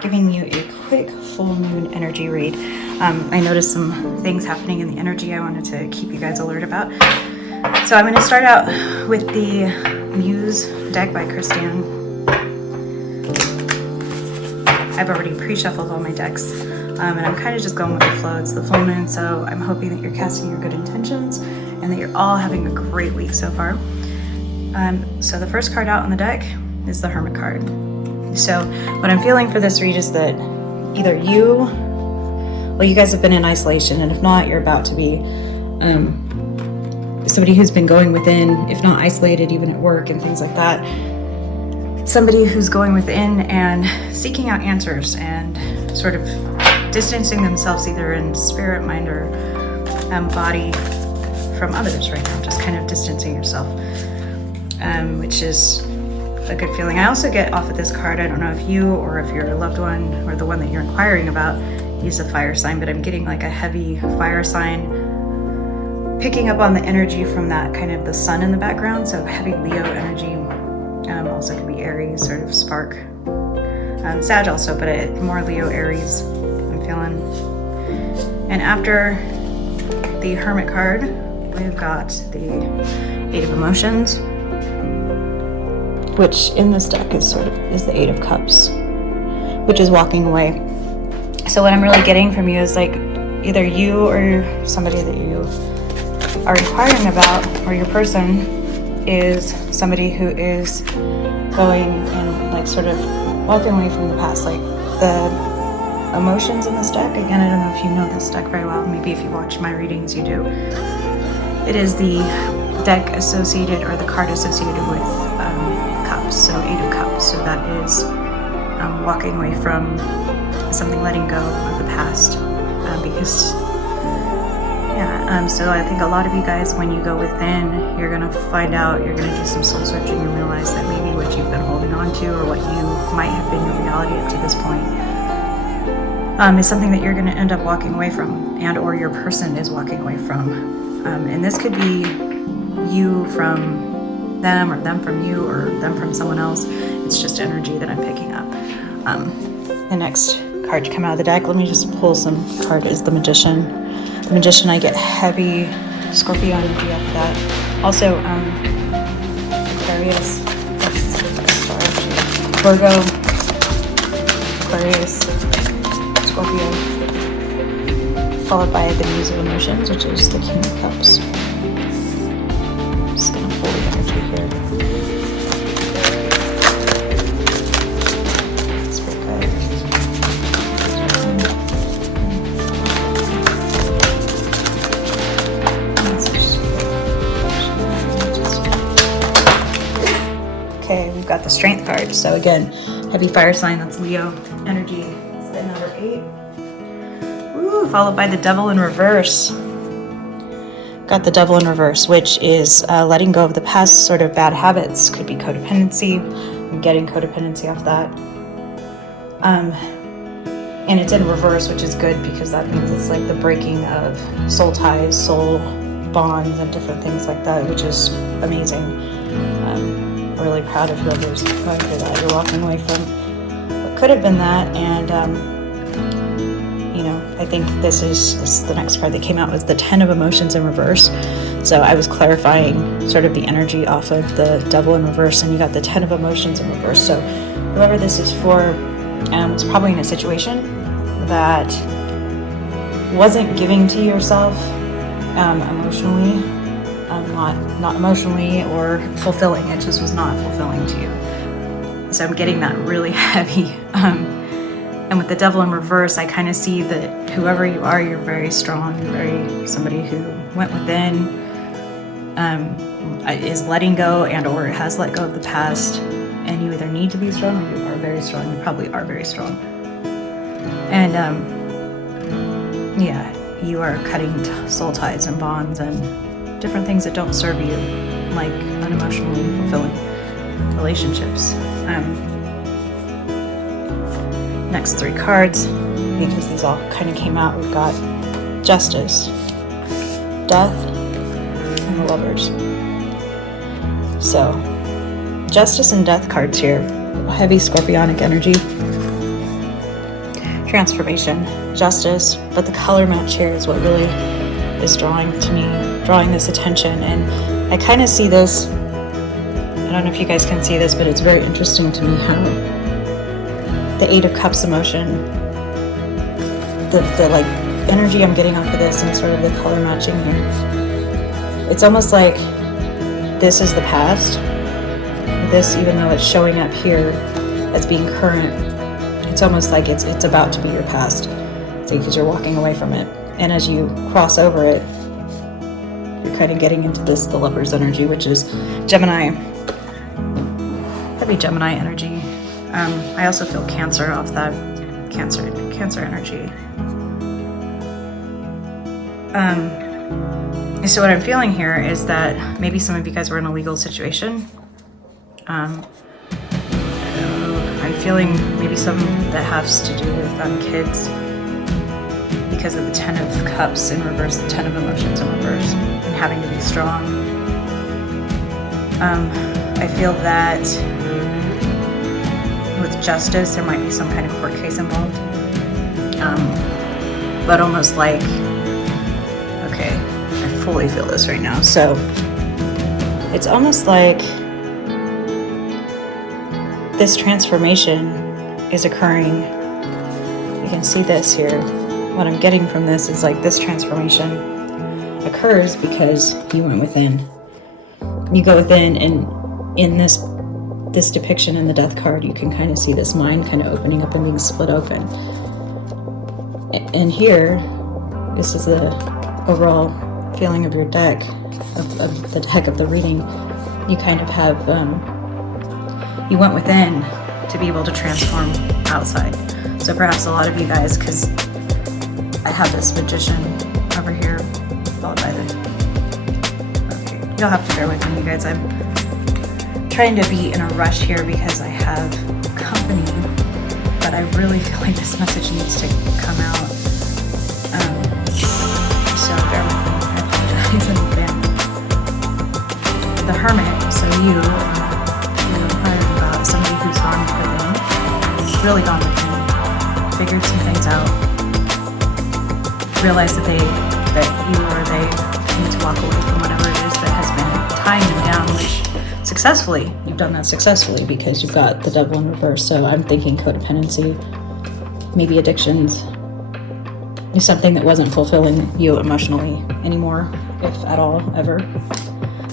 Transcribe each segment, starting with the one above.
giving you a quick full moon energy read. I noticed some things happening in the energy I wanted to keep you guys alert about. So I'm going to start out with the Muse deck by Christiane. I've already pre-shuffled all my decks, and I'm kind of just going with the flow. It's the full moon, so I'm hoping that you're casting your good intentions and that you're all having a great week so far. So the first card out on the deck is the Hermit card. So what I'm feeling for this read is that either you guys have been in isolation, and if not, you're about to be somebody who's been going within, if not isolated, even at work and things like that. Somebody who's going within and seeking out answers and sort of distancing themselves either in spirit, mind, or body from others right now, just kind of distancing yourself, which is a good feeling. I also get off of this card, I don't know if you or if your loved one or the one that you're inquiring about is a fire sign, but I'm getting like a heavy fire sign, picking up on the energy from that kind of the sun in the background, so heavy Leo energy. Also could be Aries, sort of spark. Sag also, but more Leo, Aries, I'm feeling. And after the Hermit card, we've got the Eight of Emotions, which in this deck is the Eight of Cups, which is walking away. So what I'm really getting from you is like either you or somebody that you are inquiring about, or your person is somebody who is going and like sort of walking away from the past. Like the emotions in this deck, again, I don't know if you know this deck very well, maybe if you watch my readings you do. It is the deck associated, or the card associated with cups, so Eight of Cups. So that is walking away from something, letting go of the past, because so I think a lot of you guys, when you go within, you're gonna find out, you're gonna do some soul searching and realize that maybe what you've been holding on to, or what you might have been your reality up to this point, is something that you're gonna end up walking away from, and or your person is walking away from. And this could be you from them, or them from you, or them from someone else. It's just energy that I'm picking up. The next card to come out of the deck, let me just pull some card, is the Magician. The Magician, I get heavy Scorpio energy after that. Also, Aquarius, Virgo, Aquarius, Scorpio, followed by the Muse of Emotions, which is the King of Cups. Just gonna pull the energy here. That's pretty good. Okay, we've got the Strength card. So again, heavy fire sign, that's Leo energy. It's the number 8. Ooh, followed by the Devil in reverse. Got the Devil in reverse, which is letting go of the past sort of bad habits. Could be codependency. I'm getting codependency off that. And it's in reverse, which is good because that means it's like the breaking of soul ties, soul bonds, and different things like that, which is amazing. I'm really proud of whoever's going through that. You're walking away from what could have been that, and I think this is the next card that came out was the 10 of Emotions in reverse. So I was clarifying sort of the energy off of the Devil in reverse, and you got the 10 of Emotions in reverse. So whoever this is for is probably in a situation that wasn't giving to yourself emotionally, not emotionally or fulfilling. It just was not fulfilling to you. So I'm getting that really heavy. And with the Devil in reverse, I kind of see that whoever you are, you're very strong. You're very somebody who went within, is letting go and or has let go of the past. And you either need to be strong or you are very strong. You probably are very strong. And you are cutting soul ties and bonds and different things that don't serve you, like unemotionally fulfilling relationships. Next 3 cards, because these all kind of came out, we've got Justice, Death, and the Lovers. So, Justice and Death cards here, heavy scorpionic energy. transformation, justice, but the color match here is what really is drawing this attention. And I kind of see this, I don't know if you guys can see this, but it's very interesting to me how the Eight of Cups emotion, the like energy I'm getting off of this and sort of the color matching here. It's almost like this is the past. This, even though it's showing up here as being current, it's almost like it's about to be your past, because you're walking away from it. And as you cross over it, you're kind of getting into the Lover's energy, which is Gemini, heavy Gemini energy. I also feel Cancer off that Cancer energy. So what I'm feeling here is that maybe some of you guys were in a legal situation. I'm feeling maybe some that has to do with kids, because of the Ten of Cups in reverse, the Ten of Emotions in reverse, and having to be strong. I feel that with justice, there might be some kind of court case involved. But almost like, okay, I fully feel this right now. So it's almost like this transformation is occurring. You can see this here. What I'm getting from this is like this transformation occurs because you went within. You go within, and in this depiction in the Death card, you can kind of see this mind kind of opening up and being split open. And here, this is the overall feeling of your deck, of the deck of the reading. You kind of have, you went within to be able to transform outside. So perhaps a lot of you guys, because I have this Magician over here, followed by okay, you'll have to bear with me, you guys. I'm trying to be in a rush here because I have company, but I really feel like this message needs to come out. So bear with me, I apologize in advance. The Hermit, so you're inquiring about somebody who's gone within, really gone within, figured some things out, realized that you or they need to walk away from whatever it is that has been tying them down, which successfully, you've done that successfully because you've got the Devil in reverse. So I'm thinking codependency, maybe addictions, is something that wasn't fulfilling you emotionally anymore, if at all, ever.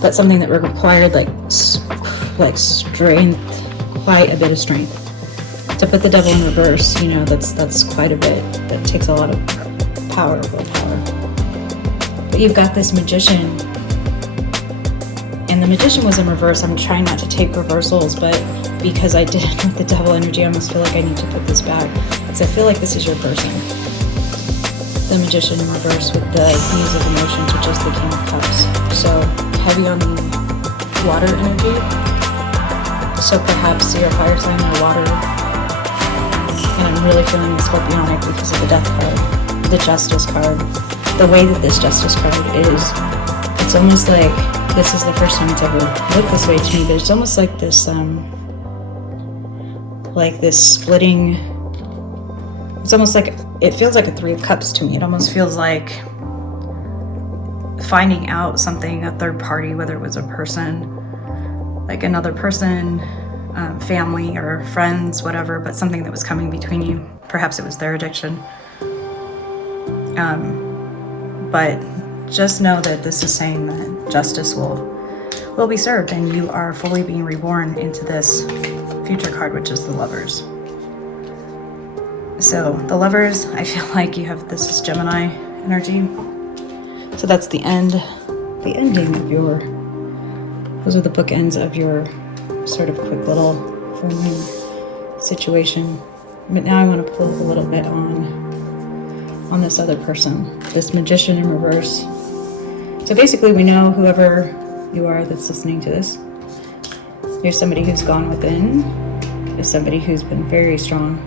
But something that required like strength, quite a bit of strength. To put the Devil in reverse, that's quite a bit. That takes a lot of power, willpower. But you've got this Magician, and the Magician was in reverse. I'm trying not to take reversals, but because I did it with the Devil energy, I almost feel like I need to put this back, because I feel like this is your person. The Magician in reverse with the Muse of Emotions, which is the King of Cups. So heavy on the water energy. So perhaps you're a fire sign or water. And I'm really feeling the Scorpionic because of the Death card, the Justice card. The way that this Justice card is, it's almost like this is the first time it's ever looked this way to me, but it's almost like this splitting. It's almost like, it feels like a Three of Cups to me. It almost feels like finding out something, a third party, whether it was a person, like another person, family or friends, whatever, but something that was coming between you. Perhaps it was their addiction. But just know that this is saying that justice will be served, and you are fully being reborn into this future card, which is the Lovers. So the Lovers, I feel like you have, this is Gemini energy. So that's the ending of your, those are the bookends of your sort of quick little full moon situation. But now I want to pull a little bit on this other person, this Magician in reverse. So basically we know whoever you are that's listening to this, you're somebody who's gone within, you're somebody who's been very strong,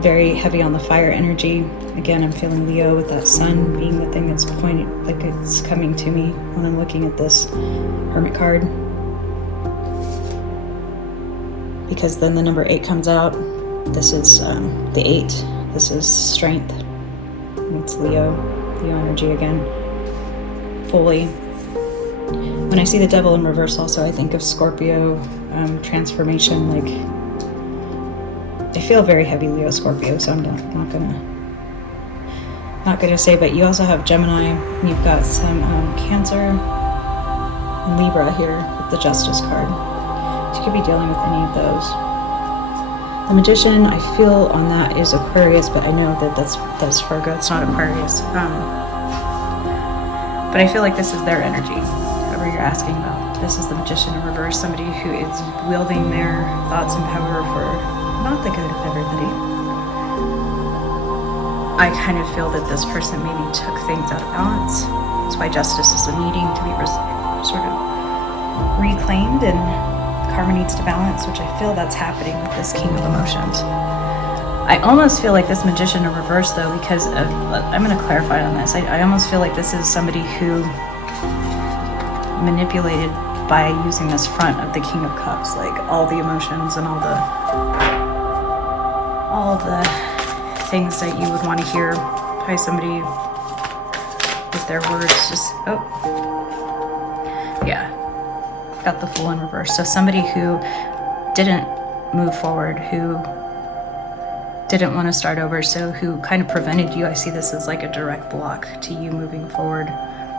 very heavy on the fire energy. Again, I'm feeling Leo with that sun being the thing that's pointing, like it's coming to me when I'm looking at this Hermit card. Because then the number 8 comes out. This is the 8. This is strength. It's Leo energy again, fully. When I see the devil in reverse also, I think of Scorpio, transformation. Like, I feel very heavy Leo Scorpio, so I'm not gonna say, but you also have Gemini, you've got some Cancer and Libra here with the Justice card. So you could be dealing with any of those. The Magician, I feel on that is Aquarius, but I know that that's Virgo, it's not Aquarius. But I feel like this is their energy, whoever you're asking about. This is the Magician in reverse, somebody who is wielding their thoughts and power for not the good of everybody. I kind of feel that this person maybe took things out of balance. That's why justice is needing to be sort of reclaimed, and karma needs to balance, which I feel that's happening with this King of Emotions. I almost feel like this Magician in reverse, though, because I'm going to clarify on this. I almost feel like this is somebody who manipulated by using this front of the King of Cups, like all the emotions and all the things that you would want to hear by somebody with their words. Just got the Fool in reverse. So somebody who didn't move forward, who didn't want to start over, so who kind of prevented you. I see this as like a direct block to you moving forward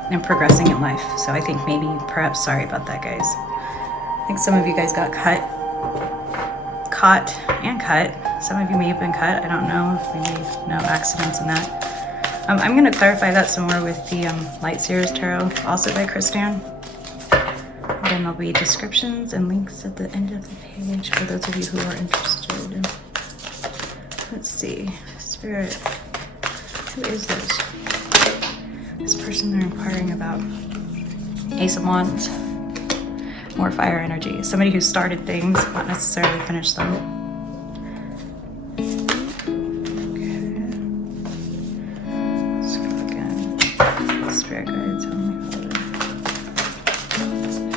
and progressing in life. So I think perhaps, sorry about that, guys. I think some of you guys got caught and cut. Some of you may have been cut. I don't know. Maybe no accidents in that. I'm going to clarify that some more with the Light Seers Tarot, also by Kristan. Then there'll be descriptions and links at the end of the page for those of you who are interested. Let's see. Spirit. Who is this? This person they're inquiring about. Ace of Wands. More fire energy. Somebody who started things, not necessarily finished them. Okay. Let's go again. Spirit guides, tell me about it.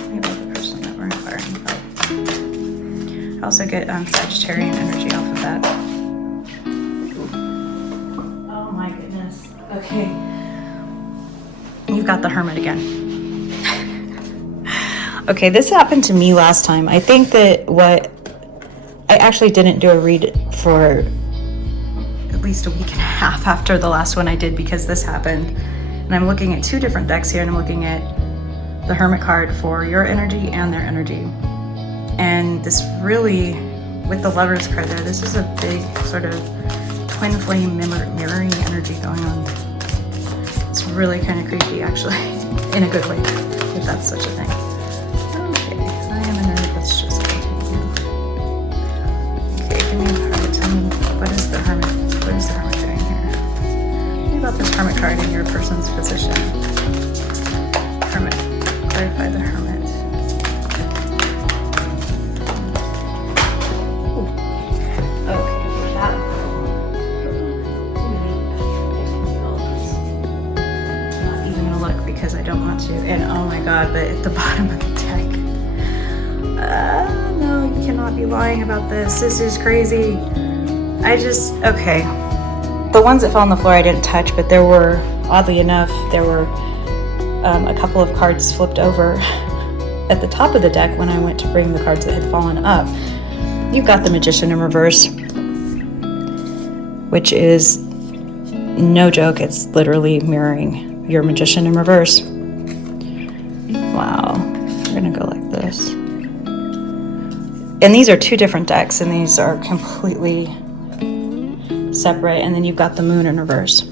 Maybe the person that we're inquiring about. I also get Sagittarian energy off of that. Oh my goodness. Okay. You've got the Hermit again. Okay, this happened to me last time. I think that I actually didn't do a read for at least a week and a half after the last one I did, because this happened. And I'm looking at 2 different decks here, and I'm looking at the Hermit card for your energy and their energy. And this really, with the Lovers card there, this is a big sort of twin flame mirroring energy going on. It's really kind of creepy, actually, in a good way, if that's such a thing. Okay, I am a nerd. Let's just continue. Okay, give me a card. Tell me, what is the Hermit doing here? Tell me about this Hermit card in your person's position. Hermit. Clarify the Hermit. Because I don't want to, and oh my god, but at the bottom of the deck, no, you cannot be lying about this. This is crazy. Okay, the ones that fell on the floor I didn't touch, but there were, oddly enough, there were a couple of cards flipped over at the top of the deck when I went to bring the cards that had fallen up. You've got the Magician in reverse, which is no joke. It's literally mirroring your Magician in reverse. Wow. We're gonna go like this. And these are 2 different decks, and these are completely separate. And then you've got the Moon in reverse,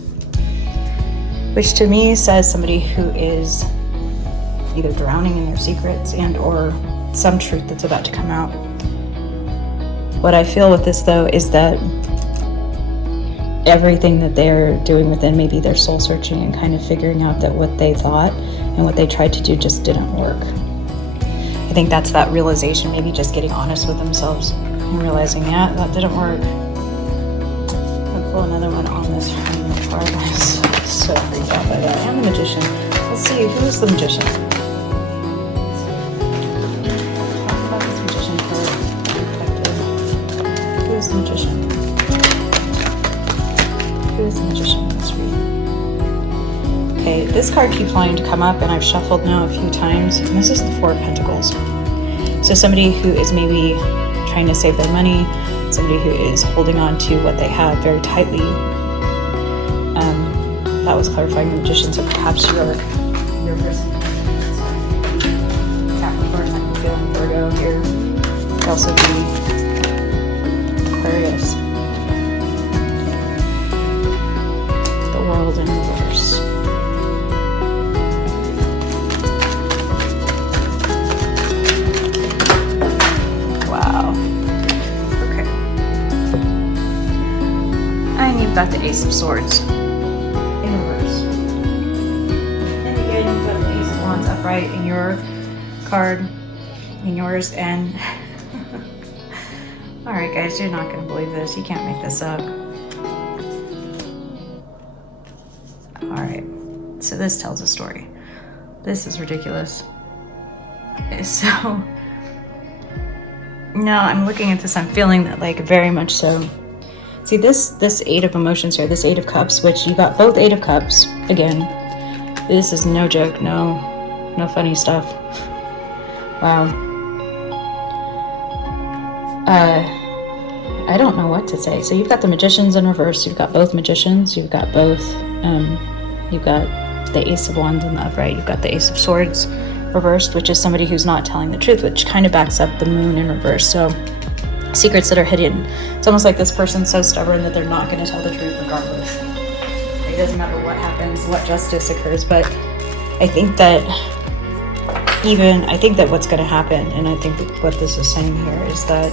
which to me says somebody who is either drowning in their secrets and or some truth that's about to come out. What I feel with this, though, is that everything that they're doing within, maybe they're soul searching and kind of figuring out that what they thought and what they tried to do just didn't work. I think that's that realization, maybe just getting honest with themselves and realizing, yeah, that didn't work. I'll pull another one on this Hermit card. I'm so freaked out by that. And the Magician. Let's see, who is the Magician? Talk about this Magician card. Who is the Magician? is the Magician in this reading? Okay, this card keeps wanting to come up, and I've shuffled now a few times, and this is the Four of Pentacles. So somebody who is maybe trying to save their money, somebody who is holding on to what they have very tightly. That was clarifying the Magician, so perhaps your person, Capricorn, might be feeling Virgo here. It could also be Aquarius. The World in reverse. Wow. Okay. And you've got the Ace of Swords in reverse. And again, you've got the Ace of Wands upright in your card, in yours, and all right, guys, you're not going to believe this. You can't make this up. All right, so this tells a story. This is ridiculous. So now I'm looking at this, I'm feeling that, like, very much so. See, this Eight of Emotions here, this Eight of Cups, which you got both Eight of Cups. Again, this is no joke, no funny stuff. Wow. I don't know what to say. So you've got the Magicians in reverse. You've got both Magicians. You've got both. You've got the Ace of Wands in the upright. You've got the Ace of Swords reversed, which is somebody who's not telling the truth, which kind of backs up the Moon in reverse. So secrets that are hidden. It's almost like this person's so stubborn that they're not going to tell the truth regardless. It doesn't matter what happens, what justice occurs. But I think that what's going to happen, and I think that what this is saying here is that,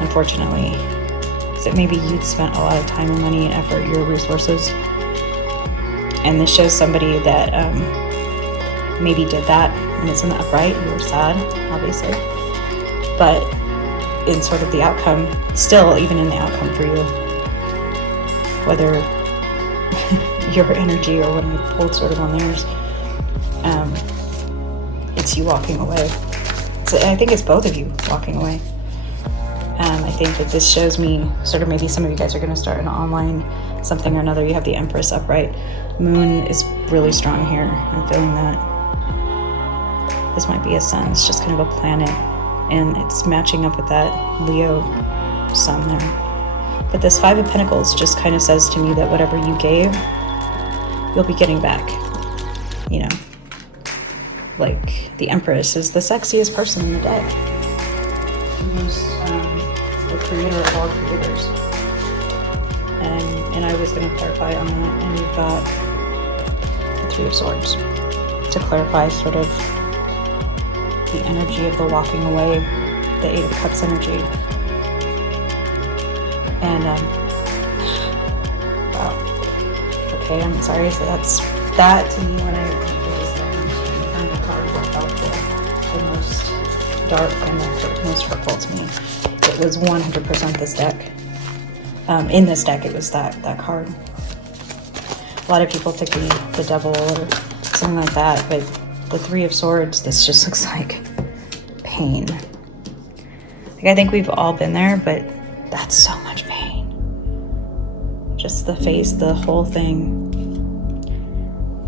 unfortunately, is that maybe you'd spent a lot of time and money and effort, your resources, and this shows somebody that maybe did that, and it's in the upright. You were sad, obviously, but in sort of the outcome, still, even in the outcome for you, whether your energy or when you pulled sort of on theirs, it's you walking away. So I think it's both of you walking away. I think that this shows me sort of maybe some of you guys are going to start an online something or another. You have the Empress upright. Moon is really strong here. I'm feeling that. This might be a sun. It's just kind of a planet, and it's matching up with that Leo sun there. But this Five of Pentacles just kind of says to me that whatever you gave, you'll be getting back. You know, like the Empress is the sexiest person in the deck. She's the creator of all creators. And I was going to clarify on that. And you've got the Three of Swords to clarify sort of the energy of the walking away, the Eight of Cups energy. And wow. Okay, I'm sorry. So that to me when I looked at this, kind of card that felt the most dark and the most hurtful to me. It was 100% this deck. In this deck, it was that card. A lot of people pick the Devil or something like that, but the Three of Swords, this just looks like pain. Like, I think we've all been there, but that's so much pain. Just the face, the whole thing.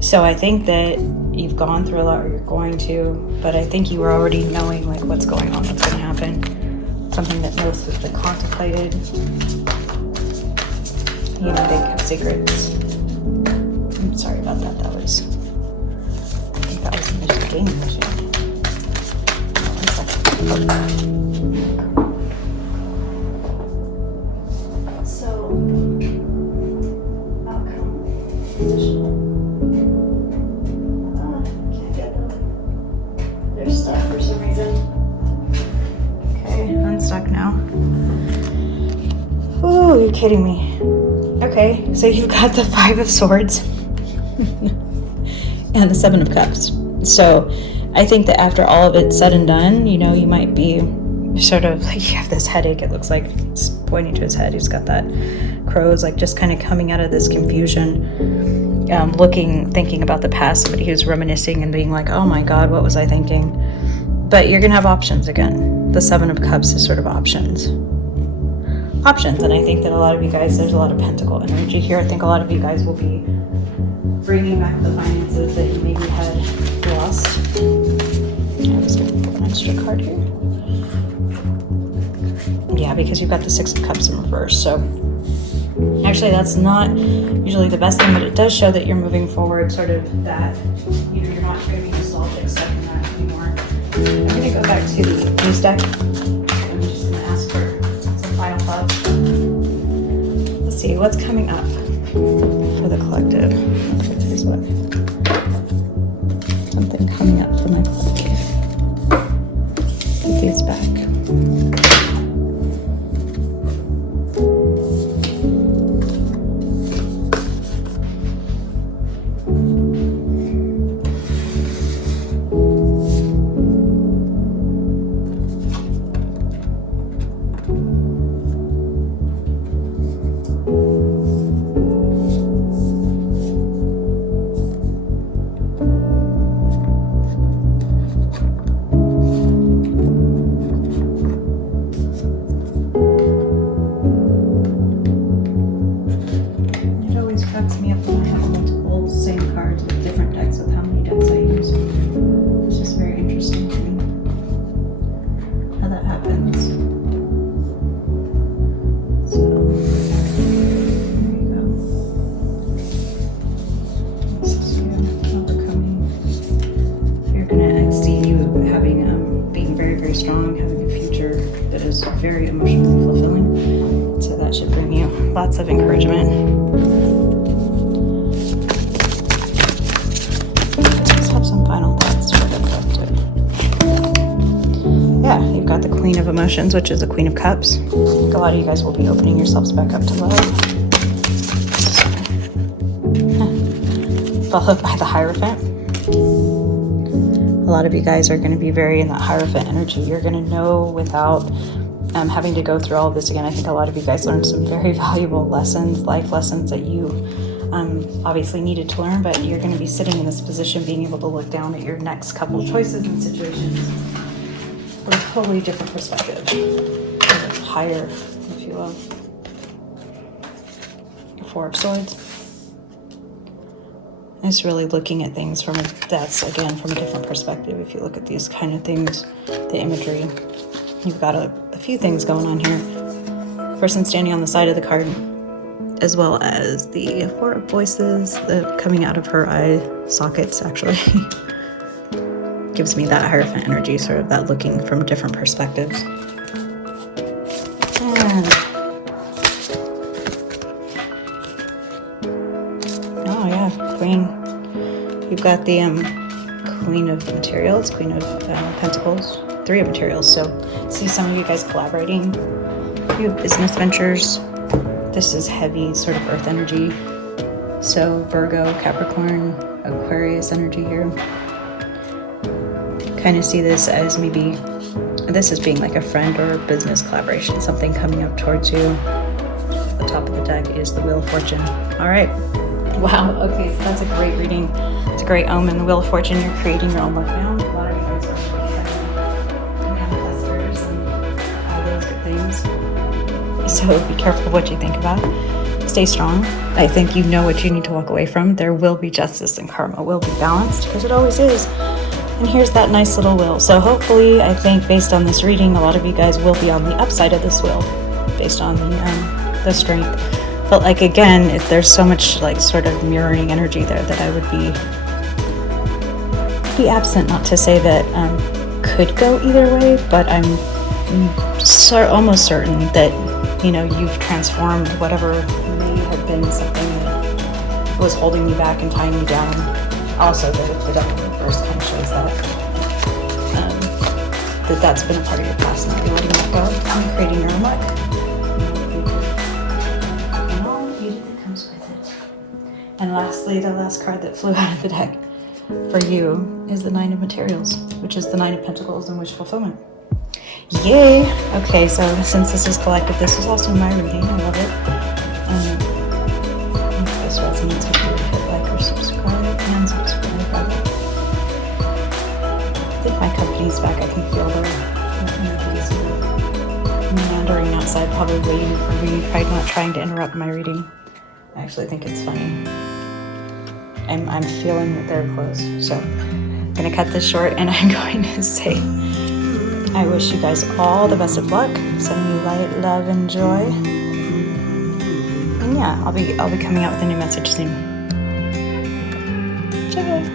So I think that you've gone through a lot, or you're going to, but I think you were already knowing like what's going on, what's going to happen. Something that most has been contemplated. You know, they kept secrets. I'm sorry about that. I think that was just a gaming machine. So, outcome, position. Can't get them. They're stuck for some reason. Okay, unstuck now. Oh, you're kidding me. Okay, so you've got the Five of Swords and the Seven of Cups. So I think that after all of it's said and done, you know, you might be sort of like, you have this headache. It looks like it's pointing to his head. He's got that crows, like just kind of coming out of this confusion, thinking about the past, somebody who's reminiscing and being like, oh my God, what was I thinking? But you're going to have options again. The Seven of Cups is sort of options. options. And I think that a lot of you guys, there's a lot of pentacle energy here. I think a lot of you guys will be bringing back the finances that you maybe had lost. I'm just going to put an extra card here. Yeah, because you've got the Six of Cups in reverse. So actually that's not usually the best thing, but it does show that you're moving forward, sort of that, you know, you're not going to be nostalgic stuck in that anymore. I'm going to go back to the news deck. I'm just going to ask for some final thoughts. Let's see, what's coming up for the collective? Here's what. Something coming up for my collective. Put these back. Very emotionally fulfilling, so that should bring you lots of encouragement. Let's have some final thoughts for the collective. Yeah, you've got the Queen of Emotions, which is the Queen of Cups. I think a lot of you guys will be opening yourselves back up to love. Followed by the Hierophant. A lot of you guys are going to be very in that Hierophant energy. You're going to know without having to go through all of this again. I think a lot of you guys learned some very valuable lessons, life lessons that you obviously needed to learn, but you're going to be sitting in this position being able to look down at your next couple of choices and situations from a totally different perspective, higher, if you will. The Four of Swords. It's really looking at things from that's again from a different perspective. If you look at these kind of things, the imagery, you've got a few things going on here. Person standing on the side of the card, as well as the Four of Voices coming out of her eye sockets, actually. Gives me that Hierophant energy, sort of that looking from different perspectives. And oh yeah, Queen. You've got the Queen of Materials, Queen of Pentacles. Three of Materials. So see some of you guys collaborating, you have business ventures. This is heavy sort of earth energy. So Virgo, Capricorn, Aquarius energy here. Kind of see this as maybe this as being like a friend or a business collaboration, something coming up towards you. At the top of the deck is the Wheel of Fortune. All right. Wow. Okay. So that's a great reading. It's a great omen. The Wheel of Fortune, you're creating your own luck now. A lot of you guys are things. So be careful what you think about. Stay strong. I think you know what you need to walk away from. There will be justice and karma will be balanced, because it always is. And here's that nice little wheel. So hopefully, I think based on this reading, a lot of you guys will be on the upside of this wheel, based on the strength. But like again, if there's so much like sort of mirroring energy there that I would be absent. Not to say that could go either way, but I'm almost certain that, you know, you've transformed whatever may have been something that was holding you back and tying you down. Also, the Devil in Reverse kind of shows that that's been a part of your past. Now you're letting that go and creating your own luck. And all the beauty that comes with it. And lastly, the last card that flew out of the deck for you is the Nine of Materials, which is the Nine of Pentacles and wish fulfillment. Yay! Okay, so since this is collective, this is also my reading. I love it. If this resonates with you, hit like or subscribe and subscribe. I think my company's back. I can feel their energies meandering outside probably waiting for me, probably not trying to interrupt my reading. I actually think it's funny. I'm feeling that they're closed. So I'm gonna cut this short, and I'm going to say I wish you guys all the best of luck, sending you light, love, and joy. And yeah, I'll be coming out with a new message soon. Ciao.